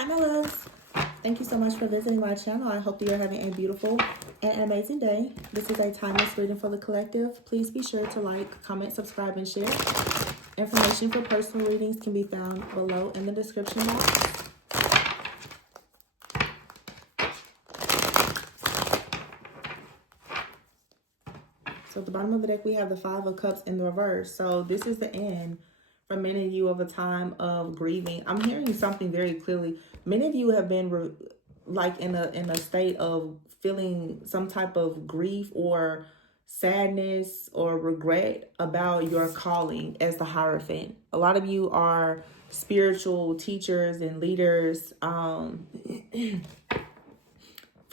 Hi, my loves. Thank you so much for visiting my channel. I hope that you're having a beautiful and an amazing day. This is a timeless reading for the collective. Please be sure to like, comment, subscribe, and share. Information for personal readings can be found below in the description box. So at the bottom of the deck, we have the Five of Cups in the reverse. So this is the end for many of you of a time of grieving. I'm hearing something very clearly. Many of you have been in a state of feeling some type of grief or sadness or regret about your calling as the Hierophant. A lot of you are spiritual teachers and leaders for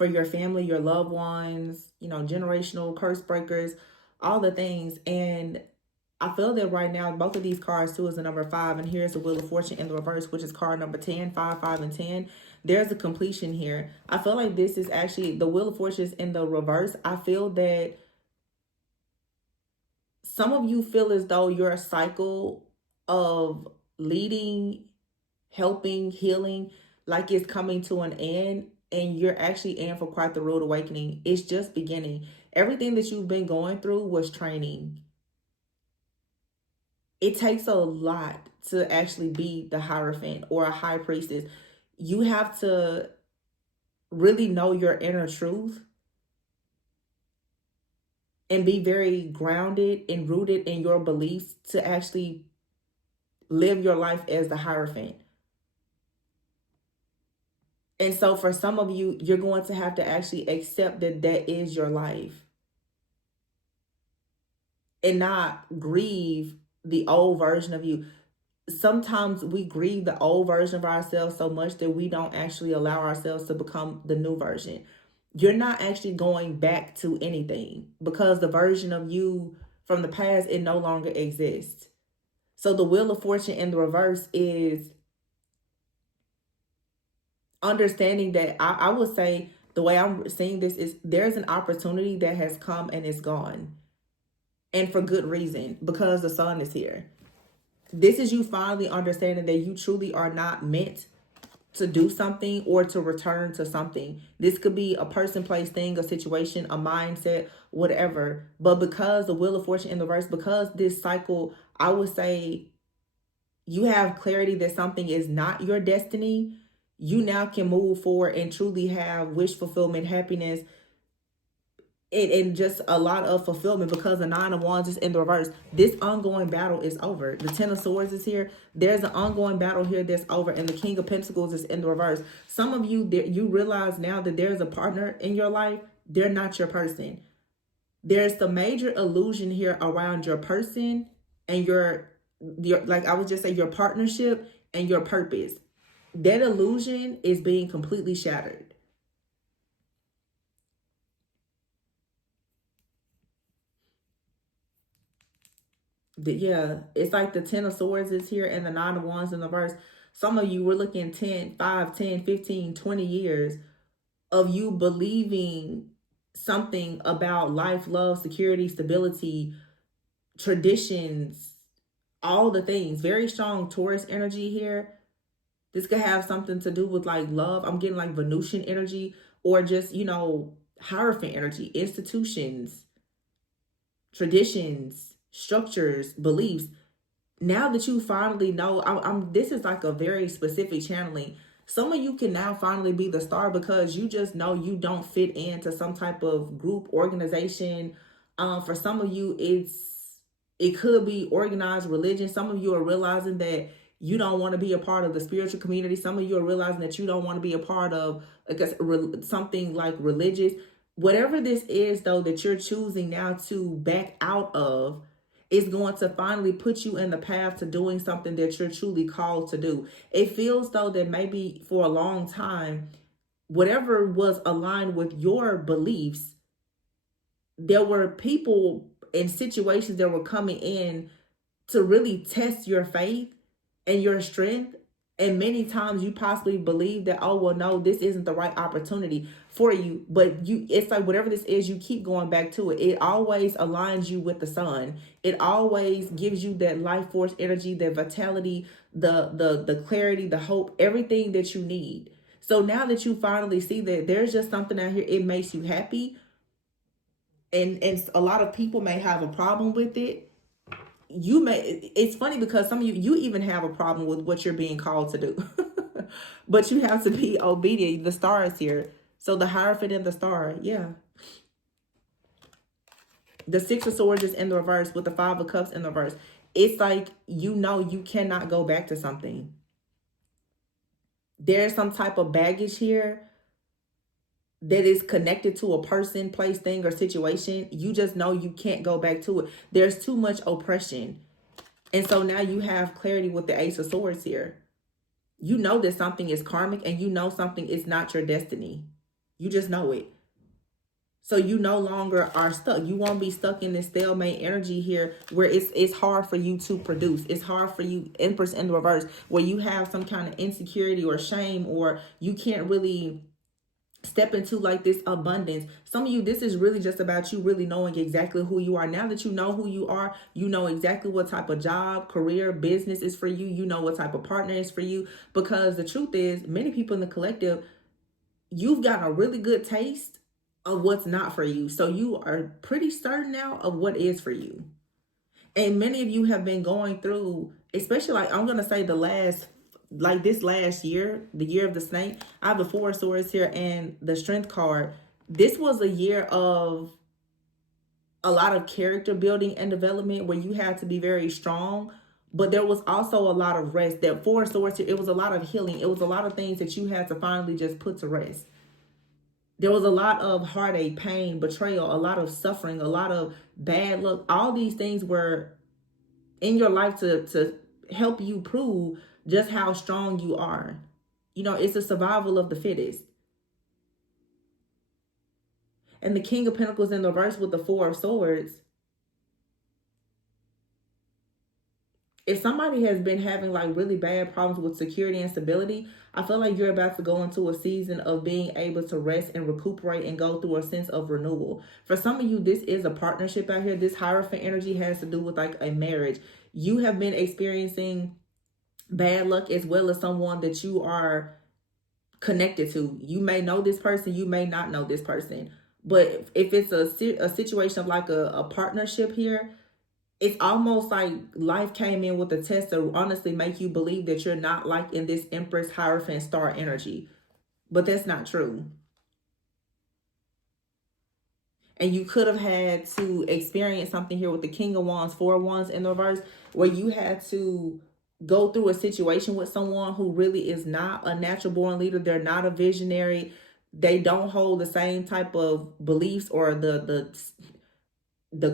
your family, your loved ones, generational curse breakers, all the things. And I feel that right now, both of these cards too is the number 5, and here's the Wheel of Fortune in the reverse, which is card number 10, 5, 5, and 10. There's a completion here. I feel like this is actually, the Wheel of Fortune is in the reverse. I feel that some of you feel as though your cycle of leading, helping, healing, like it's coming to an end, and you're actually in for quite the rude awakening. It's just beginning. Everything that you've been going through was training. It takes a lot to actually be the Hierophant or a high priestess. You have to really know your inner truth and be very grounded and rooted in your beliefs to actually live your life as the Hierophant. And so for some of you, you're going to have to actually accept that that is your life and not grieve the old version of you. Sometimes we grieve the old version of ourselves so much that we don't actually allow ourselves to become the new version. You're not actually going back to anything because the version of you from the past, it no longer exists. So the Wheel of Fortune in the reverse is understanding that I would say the way I'm seeing this is there's an opportunity that has come and it's gone. And for good reason, because the sun is here. This is you finally understanding that you truly are not meant to do something or to return to something. This could be a person, place, thing, a situation, a mindset, whatever. But because the Wheel of Fortune in the reverse, because this cycle, I would say you have clarity that something is not your destiny. You now can move forward and truly have wish fulfillment, happiness, and just a lot of fulfillment because the Nine of Wands is in the reverse. This ongoing battle is over. The Ten of Swords is here. There's an ongoing battle here that's over, and the King of Pentacles is in the reverse. Some of you, you realize now that there's a partner in your life. They're not your person. There's the major illusion here around your person and your like I would just say your partnership and your purpose. That illusion is being completely shattered. Yeah, it's like the Ten of Swords is here and the Nine of Wands in the verse. Some of you were looking 5, 10, 15, 20 years of you believing something about life, love, security, stability, traditions, all the things. Very strong Taurus energy here. This could have something to do with like love. I'm getting like Venusian energy or just, Hierophant energy, institutions, traditions, structures, beliefs. Now that you finally know, this is like a very specific channeling. Some of you can now finally be the star because you just know you don't fit into some type of group organization. For some of you, it could be organized religion. Some of you are realizing that you don't want to be a part of the spiritual community. Some of you are realizing that you don't want to be a part of, I guess, something like religious. Whatever this is, though, that you're choosing now to back out of, is going to finally put you in the path to doing something that you're truly called to do. It feels though that maybe for a long time, whatever was aligned with your beliefs, there were people and situations that were coming in to really test your faith and your strength. And many times you possibly believe that, oh, well, no, this isn't the right opportunity for you. But it's like whatever this is, you keep going back to it. It always aligns you with the sun. It always gives you that life force energy, that vitality, the clarity, the hope, everything that you need. So now that you finally see that there's just something out here, it makes you happy. And a lot of people may have a problem with it. It's funny because some of you even have a problem with what you're being called to do. But you have to be obedient. The star is here. So the Hierophant and the star, yeah. The Six of Swords is in the reverse with the Five of Cups in the reverse. It's like, you cannot go back to something. There's some type of baggage here that is connected to a person, place, thing, or situation. You just know you can't go back to it. There's too much oppression. And so now you have clarity with the Ace of Swords here. You know that something is karmic, and you know something is not your destiny. You just know it. So you no longer are stuck. You won't be stuck in this stalemate energy here where it's hard for you to produce. It's hard for you, Empress in the reverse, where you have some kind of insecurity or shame, or you can't really step into like this abundance. Some of you, this is really just about you really knowing exactly who you are. Now that you know who you are, you know exactly what type of job, career, business is for you. You know what type of partner is for you. Because the truth is, many people in the collective, you've got a really good taste of what's not for you. So you are pretty certain now of what is for you. And many of you have been going through, especially like I'm going to say this last year, the year of the snake. I have the Four of Swords here and the Strength card. This was a year of a lot of character building and development where you had to be very strong. But there was also a lot of rest. That Four of Swords here, it was a lot of healing. It was a lot of things that you had to finally just put to rest. There was a lot of heartache, pain, betrayal, a lot of suffering, a lot of bad luck. All these things were in your life to help you prove just how strong you are. It's a survival of the fittest. And the King of Pentacles in the reverse with the Four of Swords. If somebody has been having like really bad problems with security and stability, I feel like you're about to go into a season of being able to rest and recuperate and go through a sense of renewal. For some of you, this is a partnership out here. This Hierophant energy has to do with like a marriage. You have been experiencing bad luck as well as someone that you are connected to. You may know this person, you may not know this person. But if it's a situation of like a partnership here, it's almost like life came in with a test to honestly make you believe that you're not like in this Empress, Hierophant, Star energy. But that's not true. And you could have had to experience something here with the King of Wands, Four of Wands in the reverse, where you had to go through a situation with someone who really is not a natural born leader. They're not a visionary. They don't hold the same type of beliefs or the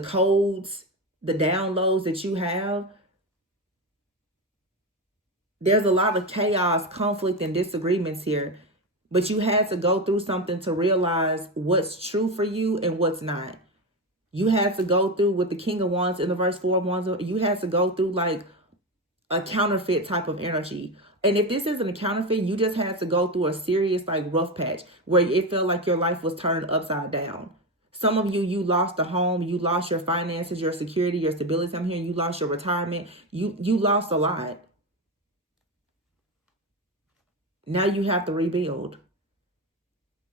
codes, the downloads that you have. There's a lot of chaos, conflict, and disagreements here. But you had to go through something to realize what's true for you and what's not. You had to go through with the King of Wands in the verse, Four of Wands. You had to go through like a counterfeit type of energy. And if this isn't a counterfeit, you just had to go through a serious like rough patch where it felt like your life was turned upside down. Some of you lost a home, you lost your finances, your security, your stability. I'm hearing you lost your retirement. You lost a lot. Now you have to rebuild.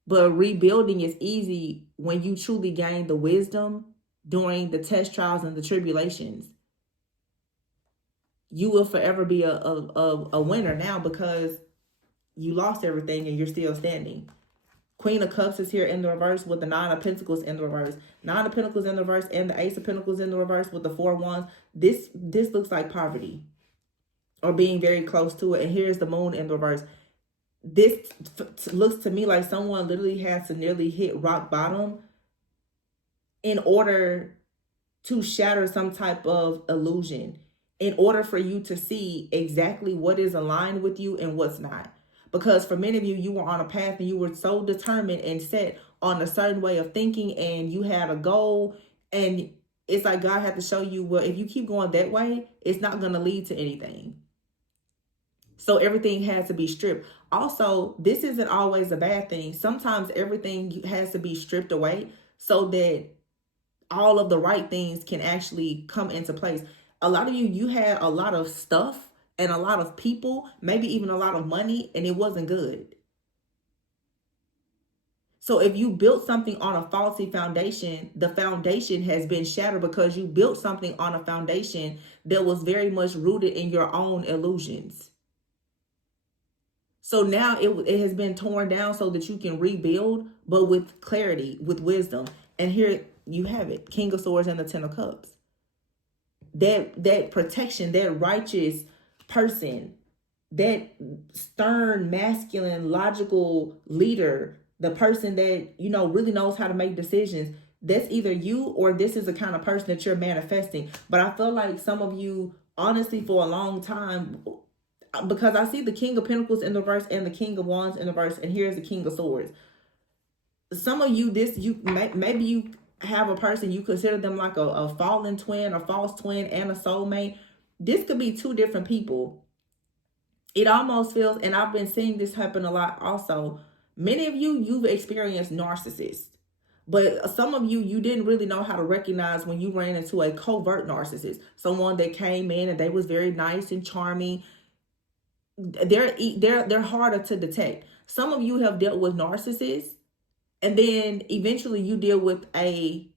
But rebuilding is easy when you truly gain the wisdom during the test, trials, and the tribulations. You will forever be a winner now because you lost everything and you're still standing. Queen of Cups is here in the reverse with the Nine of Pentacles in the reverse. Nine of Pentacles in the reverse and the Ace of Pentacles in the reverse with the Four of Wands. This looks like poverty or being very close to it. And here's the Moon in the reverse. This looks to me like someone literally has to nearly hit rock bottom in order to shatter some type of illusion, in order for you to see exactly what is aligned with you and what's not. Because for many of you, you were on a path and you were so determined and set on a certain way of thinking and you had a goal, and it's like God had to show you, well, if you keep going that way, it's not going to lead to anything. So everything has to be stripped. Also, this isn't always a bad thing. Sometimes everything has to be stripped away so that all of the right things can actually come into place. A lot of you had a lot of stuff and a lot of people, maybe even a lot of money, and it wasn't good. So if you built something on a faulty foundation, the foundation has been shattered because you built something on a foundation that was very much rooted in your own illusions. So now it has been torn down so that you can rebuild, but with clarity, with wisdom. And here you have it, King of Swords and the Ten of Cups. That protection, that righteous person, that stern, masculine, logical leader, the person that, really knows how to make decisions. That's either you or this is the kind of person that you're manifesting. But I feel like some of you, honestly, for a long time, because I see the King of Pentacles in the reverse and the King of Wands in the reverse, and here's the King of Swords. Some of you, maybe you have a person, you consider them like a fallen twin, a false twin, and a soulmate. This could be two different people. It almost feels, and I've been seeing this happen a lot also. Many of you, you've experienced narcissists. But some of you didn't really know how to recognize when you ran into a covert narcissist. Someone that came in and they was very nice and charming. They're harder to detect. Some of you have dealt with narcissists, and then eventually you deal with an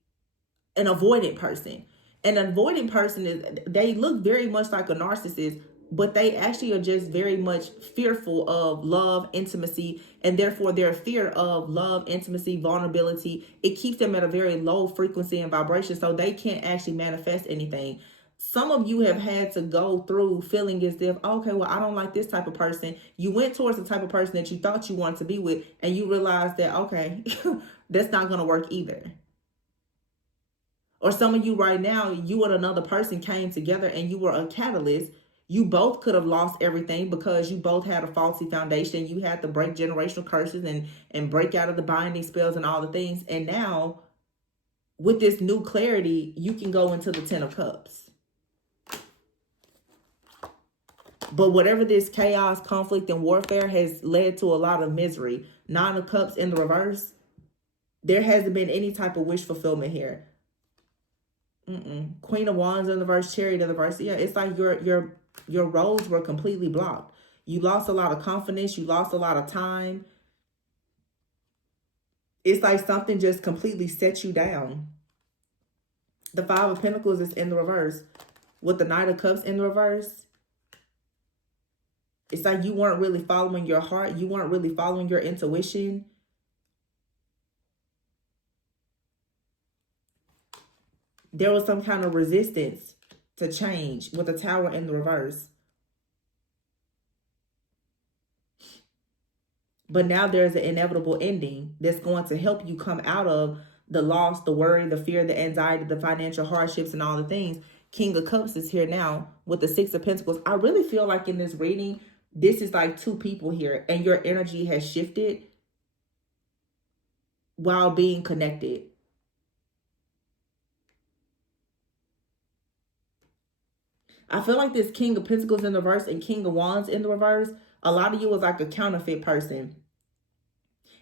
avoidant person. An avoidant person they look very much like a narcissist, but they actually are just very much fearful of love, intimacy, and therefore their fear of love, intimacy, vulnerability, it keeps them at a very low frequency and vibration, so they can't actually manifest anything. Some of you have had to go through feeling as if, okay, well, I don't like this type of person. You went towards the type of person that you thought you wanted to be with, and you realized that, okay, that's not going to work either. Or some of you right now, you and another person came together and you were a catalyst. You both could have lost everything because you both had a faulty foundation. You had to break generational curses and break out of the binding spells and all the things. And now, with this new clarity, you can go into the Ten of Cups. But whatever this chaos, conflict, and warfare has led to a lot of misery. Nine of Cups in the reverse. There hasn't been any type of wish fulfillment here. Queen of Wands in the reverse, Chariot in the reverse. Yeah, it's like your roads were completely blocked. You lost a lot of confidence. You lost a lot of time. It's like something just completely set you down. The Five of Pentacles is in the reverse. With the Knight of Cups in the reverse, it's like you weren't really following your heart. You weren't really following your intuition. There was some kind of resistance to change with the Tower in the reverse. But now there's an inevitable ending that's going to help you come out of the loss, the worry, the fear, the anxiety, the financial hardships, and all the things. King of Cups is here now with the Six of Pentacles. I really feel like in this reading, this is like two people here, and your energy has shifted while being connected. I feel like this King of Pentacles in the reverse and King of Wands in the reverse, a lot of you was like a counterfeit person.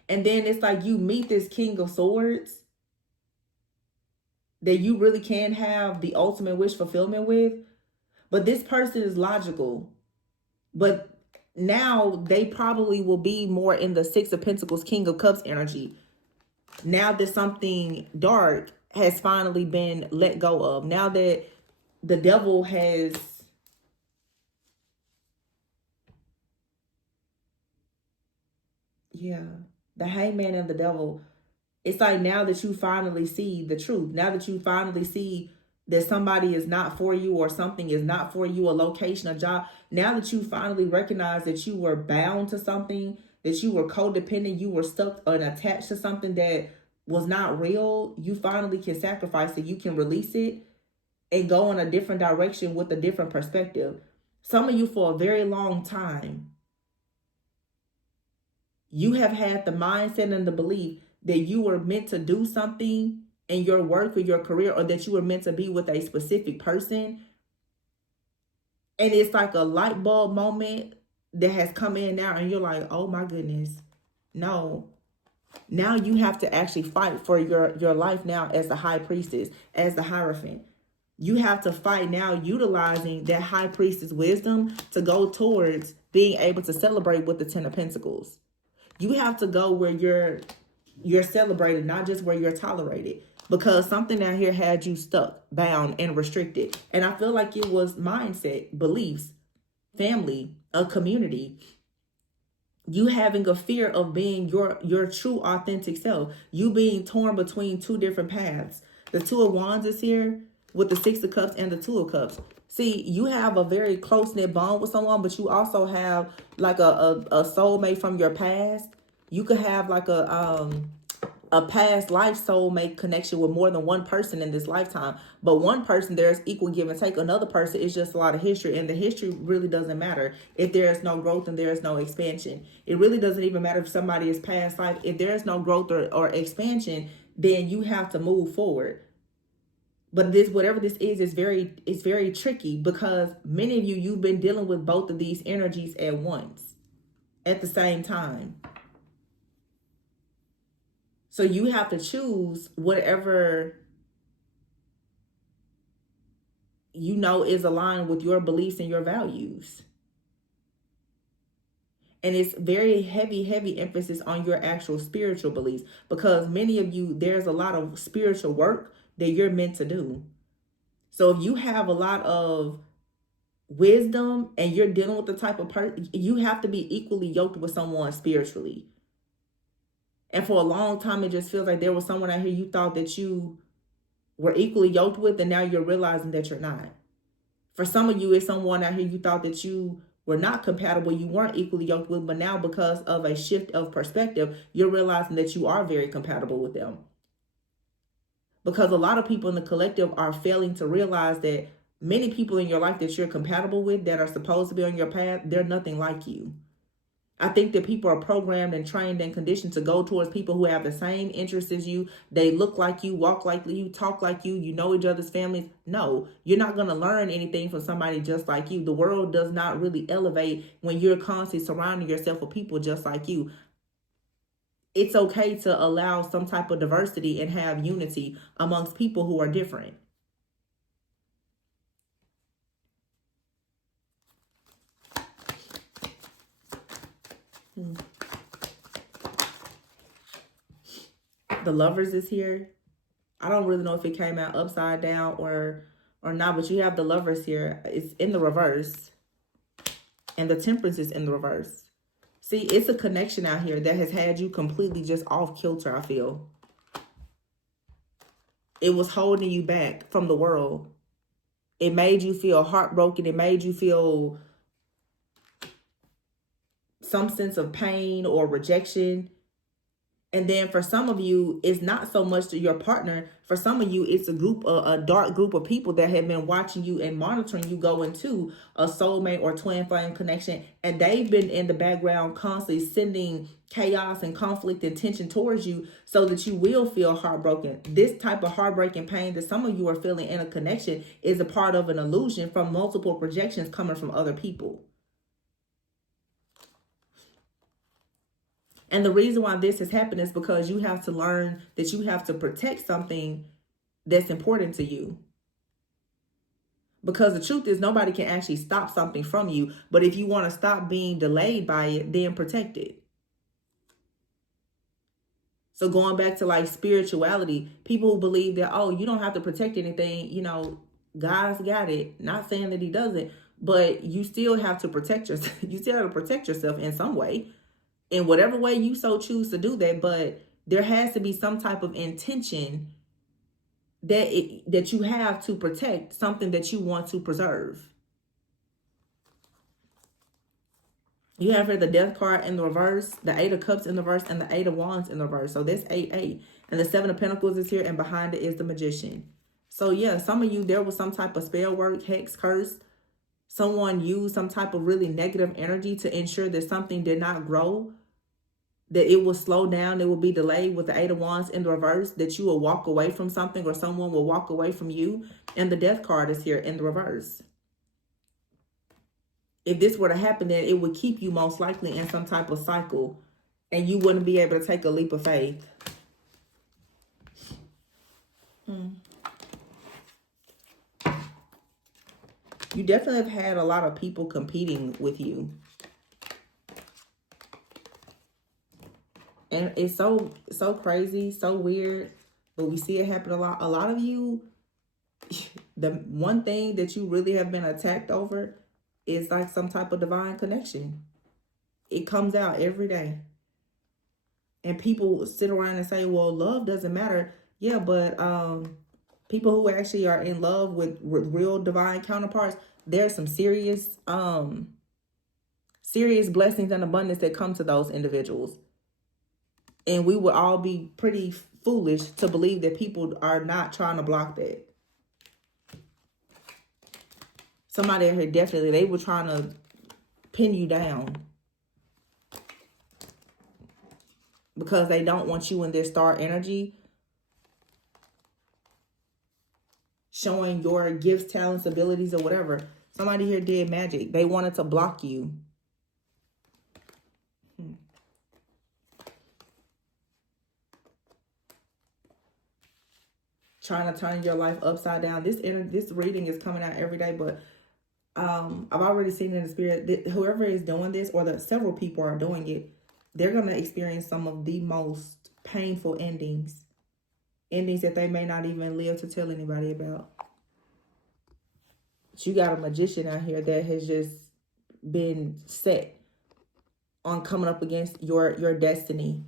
And then it's like you meet this King of Swords that you really can have the ultimate wish fulfillment with. But this person is logical. But now they probably will be more in the Six of Pentacles, King of Cups energy. Now that something dark has finally been let go of. Now that the devil has the Hangman and the devil. It's like now that you finally see the truth. Now that you finally see that somebody is not for you or something is not for you, a location, a job. Now that you finally recognize that you were bound to something, that you were codependent, you were stuck and attached to something that was not real, you finally can sacrifice it. You can release it and go in a different direction with a different perspective. Some of you for a very long time, you have had the mindset and the belief that you were meant to do something in your work or your career, or that you were meant to be with a specific person. And it's like a light bulb moment that has come in now, and you're like, oh my goodness. No. Now you have to actually fight for your life now as the high priestess, as the Hierophant. You have to fight now, utilizing that high priestess wisdom to go towards being able to celebrate with the Ten of Pentacles. You have to go where you're celebrated, not just where you're tolerated. Because something down here had you stuck, bound, and restricted. And I feel like it was mindset, beliefs, family, a community. You having a fear of being your true authentic self. You being torn between two different paths. The Two of Wands is here with the Six of Cups and the Two of Cups. See, you have a very close-knit bond with someone, but you also have like a soulmate from your past. You could have like a past life soulmate connection with more than one person in this lifetime. But one person, there's equal give and take. Another person is just a lot of history, and the history really doesn't matter if there is no growth and there is no expansion. It really doesn't even matter if somebody is past life. If there is no growth or expansion, then you have to move forward. But this, whatever this is very tricky, because many of you've been dealing with both of these energies at once, at the same time. So you have to choose whatever you know is aligned with your beliefs and your values. And it's very heavy emphasis on your actual spiritual beliefs, because many of you, there's a lot of spiritual work that you're meant to do. So if you have a lot of wisdom and you're dealing with the type of person, you have to be equally yoked with someone spiritually. And for a long time, it just feels like there was someone out here you thought that you were equally yoked with, and now you're realizing that you're not. For some of you, it's someone out here you thought that you were not compatible, you weren't equally yoked with, but now because of a shift of perspective, you're realizing that you are very compatible with them. Because a lot of people in the collective are failing to realize that many people in your life that you're compatible with, that are supposed to be on your path, they're nothing like you. I think that people are programmed and trained and conditioned to go towards people who have the same interests as you. They look like you, walk like you, talk like you know each other's families. No, you're not going to learn anything from somebody just like you. The world does not really elevate when you're constantly surrounding yourself with people just like you. It's okay to allow some type of diversity and have unity amongst people who are different. The Lovers is here. I don't really know if it came out upside down or not, but you have the Lovers here. It's in the reverse. And the Temperance is in the reverse. See, it's a connection out here that has had you completely just off kilter, I feel. It was holding you back from the world. It made you feel heartbroken. It made you feel some sense of pain or rejection. And then for some of you, it's not so much to your partner. For some of you, it's a dark group of people that have been watching you and monitoring you go into a soulmate or twin flame connection. And they've been in the background constantly sending chaos and conflict and tension towards you so that you will feel heartbroken. This type of heartbreaking pain that some of you are feeling in a connection is a part of an illusion from multiple projections coming from other people. And the reason why this has happened is because you have to learn that you have to protect something that's important to you. Because the truth is, nobody can actually stop something from you. But if you want to stop being delayed by it, then protect it. So going back to like spirituality, people who believe that, oh, you don't have to protect anything, you know, God's got it. Not saying that he doesn't, but you still have to protect yourself. You still have to protect yourself in some way. In whatever way you so choose to do that, but there has to be some type of intention that you have to protect something that you want to preserve. You have here the Death card in the reverse, the Eight of Cups in the reverse, and the Eight of Wands in the reverse. So that's 8-8. And the Seven of Pentacles is here, and behind it is the Magician. So yeah, some of you, there was some type of spell work, hex, curse. Someone used some type of really negative energy to ensure that something did not grow, that it will slow down, it will be delayed with the Eight of Wands in the reverse, that you will walk away from something or someone will walk away from you. And the Death card is here in the reverse. if this were to happen, then it would keep you most likely in some type of cycle, and you wouldn't be able to take a leap of faith. You definitely have had a lot of people competing with you. And it's so crazy, so weird, but we see it happen a lot. A lot of you, the one thing that you really have been attacked over is like some type of divine connection. It comes out every day. And people sit around and say, well, love doesn't matter. Yeah, but people who actually are in love with real divine counterparts, there's some serious blessings and abundance that come to those individuals. And we would all be pretty foolish to believe that people are not trying to block that. Somebody out here, definitely, they were trying to pin you down. Because they don't want you in their star energy, showing your gifts, talents, abilities, or whatever. Somebody here did magic. They wanted to block you. Trying to turn your life upside down. This reading is coming out every day, but I've already seen in the spirit that whoever is doing this, or that several people are doing it, they're going to experience some of the most painful endings. Endings that they may not even live to tell anybody about. But you got a magician out here that has just been set on coming up against your destiny.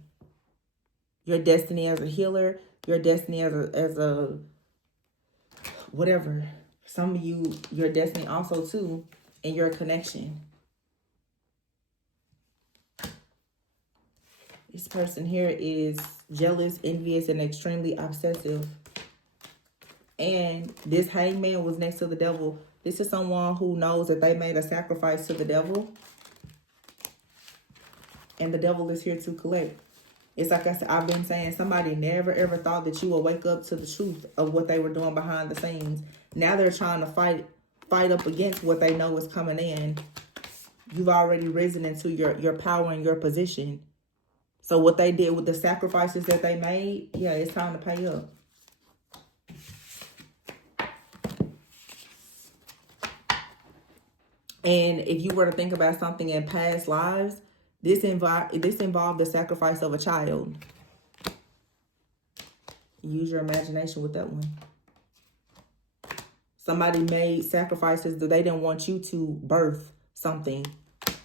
Your destiny as a healer, your destiny as a whatever. Some of you, your destiny also too, in your connection. This person here is jealous, envious, and extremely obsessive. And this hangman was next to the devil. This is someone who knows that they made a sacrifice to the devil. And the devil is here to collect. It's like I've been saying, somebody never ever thought that you would wake up to the truth of what they were doing behind the scenes. Now they're trying to fight up against what they know is coming in. You've already risen into your power and your position. So what they did with the sacrifices that they made, yeah, it's time to pay up. And if you were to think about something in past lives, this involved the sacrifice of a child. Use your imagination with that one. Somebody made sacrifices that they didn't want you to birth something.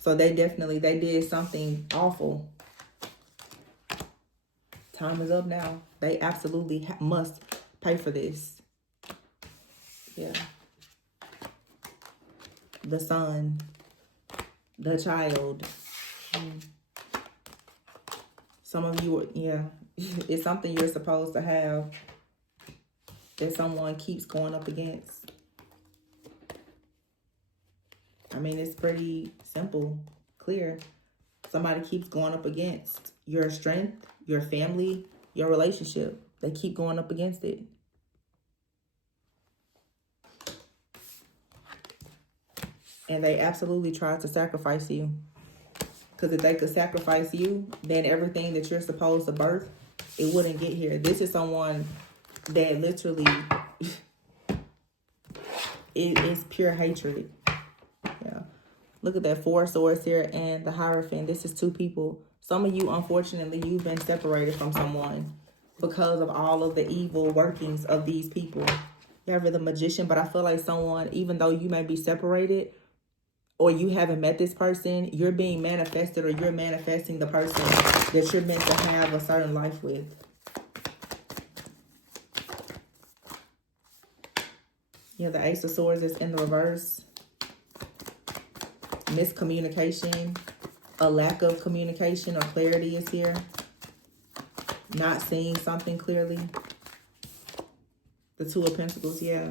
So they did something awful. Time is up now. They absolutely must pay for this. Yeah. The son, the child. Some of you, yeah, it's something you're supposed to have that someone keeps going up against. I mean, it's pretty simple, clear. Somebody keeps going up against your strength, your family, your relationship. They keep going up against it. And they absolutely try to sacrifice you. Because if they could sacrifice you, then everything that you're supposed to birth, it wouldn't get here. This is someone that literally it is pure hatred. Yeah. Look at that 4 swords here and the Hierophant. This is 2 people. Some of you, unfortunately, you've been separated from someone because of all of the evil workings of these people. You have the Magician, but I feel like someone, even though you may be separated or you haven't met this person, you're being manifested, or you're manifesting the person that you're meant to have a certain life with. Yeah, the Ace of Swords is in the reverse. Miscommunication, a lack of communication or clarity is here. Not seeing something clearly. The 2 of Pentacles, yeah.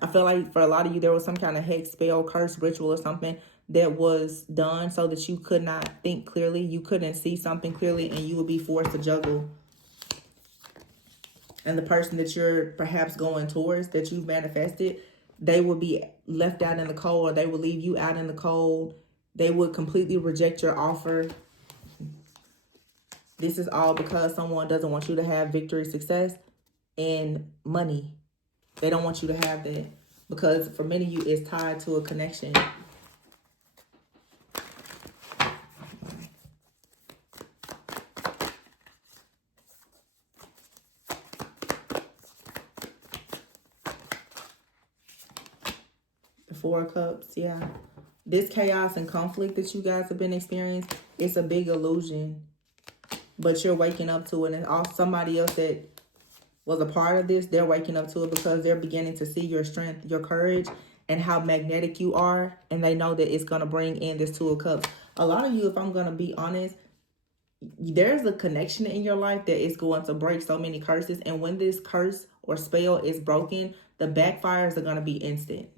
I feel like for a lot of you, there was some kind of hex, spell, curse, ritual, or something that was done so that you could not think clearly. You couldn't see something clearly, and you would be forced to juggle. And the person that you're perhaps going towards, that you've manifested, they would be left out in the cold, or they would leave you out in the cold. They would completely reject your offer. This is all because someone doesn't want you to have victory, success, and money. They don't want you to have that because for many of you, it's tied to a connection. The Four of Cups, yeah. This chaos and conflict that you guys have been experiencing, it's a big illusion. But you're waking up to it, and also somebody else that was a part of this, they're waking up to it because they're beginning to see your strength, your courage, and how magnetic you are. And they know that it's going to bring in this Two of Cups. A lot of you, if I'm going to be honest, there's a connection in your life that is going to break so many curses. And when this curse or spell is broken, the backfires are going to be instant.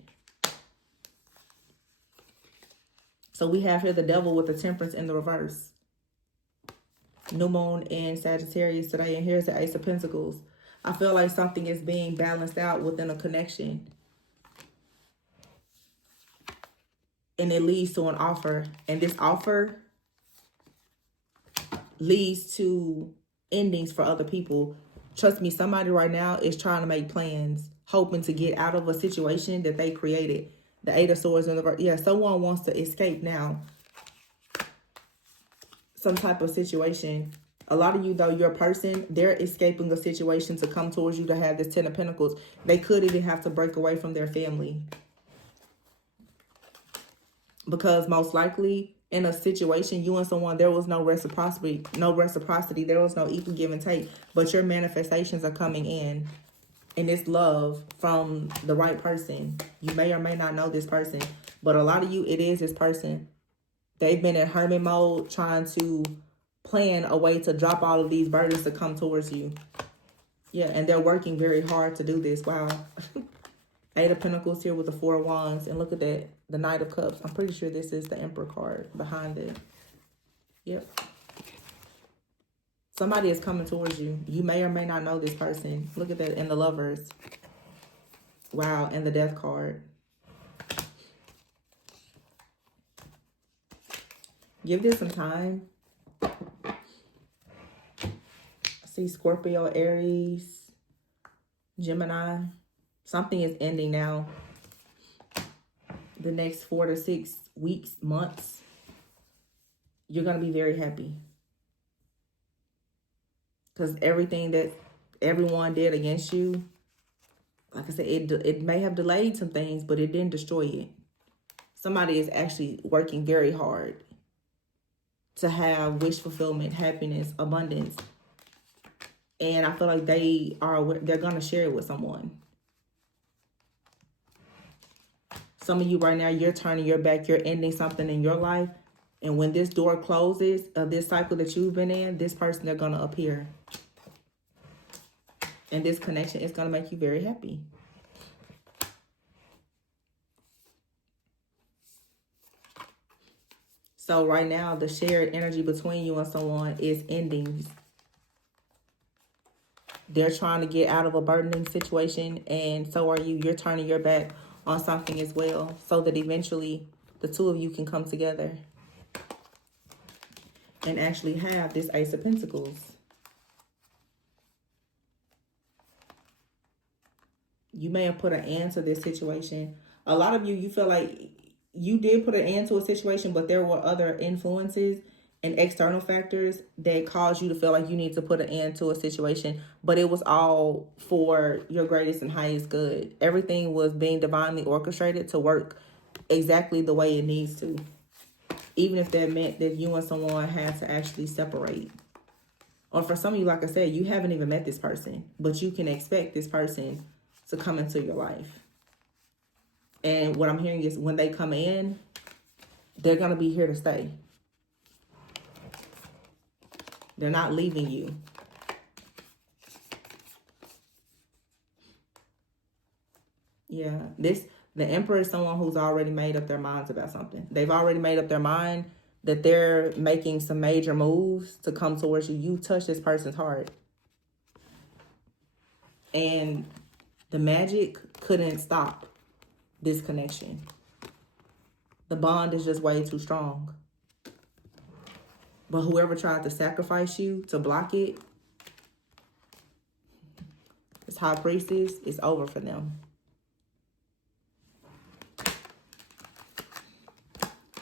So we have here the Devil with the Temperance in the reverse. New Moon in Sagittarius today. And here's the Ace of Pentacles. I feel like something is being balanced out within a connection. And it leads to an offer. And this offer leads to endings for other people. Trust me, somebody right now is trying to make plans, hoping to get out of a situation that they created. The Eight of Swords in the reverse. Yeah, someone wants to escape now. Some type of situation. A lot of you, though, your person, they're escaping a situation to come towards you to have this Ten of Pentacles. They could even have to break away from their family. Because most likely, in a situation, you and someone, there was no reciprocity. There was no equal give and take. But your manifestations are coming in. And it's love from the right person. You may or may not know this person. But a lot of you, it is this person. They've been in hermit mode trying to plan a way to drop all of these burdens to come towards you. Yeah, and they're working very hard to do this. Wow. Eight of Pentacles here with the Four of Wands. And look at that. The Knight of Cups. I'm pretty sure this is the Emperor card behind it. Yep. Somebody is coming towards you. You may or may not know this person. Look at that. And the Lovers. Wow. And the Death card. Give this some time. I see Scorpio, Aries, Gemini. Something is ending now. The next 4 to 6 weeks, months. You're going to be very happy. Because everything that everyone did against you, like I said, it may have delayed some things, but it didn't destroy it. Somebody is actually working very hard to have wish fulfillment, happiness, abundance. And I feel like they're going to share it with someone. Some of you right now, you're turning your back, you're ending something in your life. And when this door closes, of this cycle that you've been in, this person, they're going to appear. And this connection is going to make you very happy. So right now, the shared energy between you and someone is endings. They're trying to get out of a burdening situation, and so are you. You're turning your back on something as well, so that eventually the two of you can come together and actually have this Ace of Pentacles. You may have put an end to this situation. A lot of you, you feel like you did put an end to a situation, but there were other influences and external factors that caused you to feel like you need to put an end to a situation. But it was all for your greatest and highest good. Everything was being divinely orchestrated to work exactly the way it needs to. Even if that meant that you and someone had to actually separate. Or for some of you, like I said, you haven't even met this person, but you can expect this person to come into your life. And what I'm hearing is when they come in, they're going to be here to stay. They're not leaving you. Yeah, the Emperor is someone who's already made up their minds about something. They've already made up their mind that they're making some major moves to come towards you. You touch this person's heart. And the magic couldn't stop. this connection. The bond is just way too strong. But whoever tried to sacrifice you to block it, this High Priestess, it's over for them.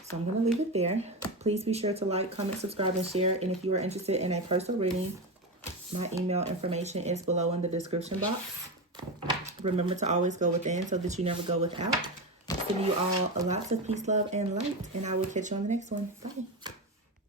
So I'm going to leave it there. Please be sure to like, comment, subscribe, and share. And if you are interested in a personal reading, my email information is below in the description box. Remember to always go within so that you never go without. Sending you all lots of peace, love, and light. And I will catch you on the next one. Bye.